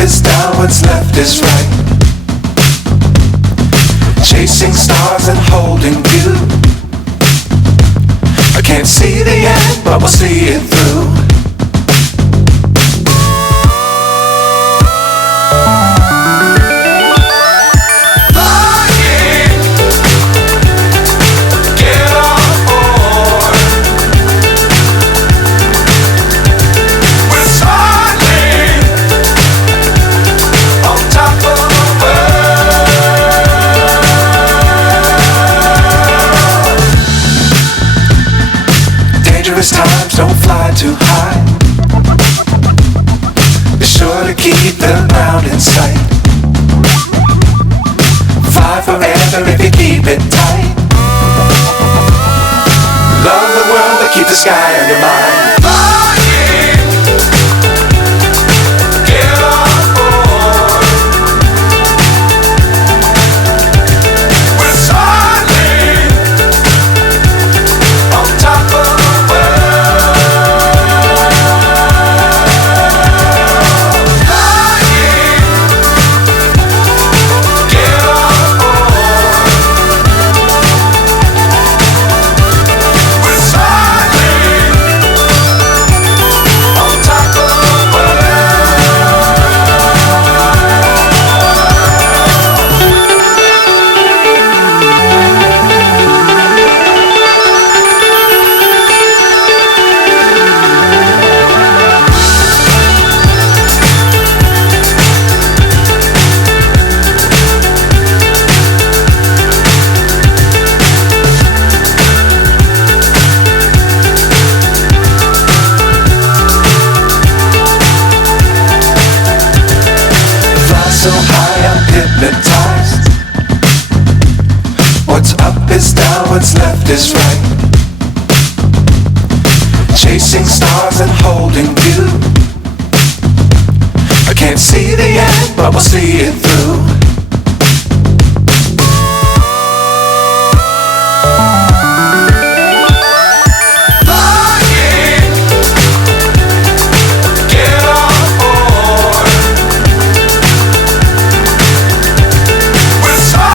is down, what's left is right. Chasing stars and holding you. I can't see the end, but we'll see it through. Times don't fly too high. Be sure to keep the ground in sight. Fly forever if you keep it tight. Love the world but keep the sky on your mind. So high I'm hypnotized. What's up is down, what's left is right. Chasing stars and holding you. I can't see the end, but we'll see it through.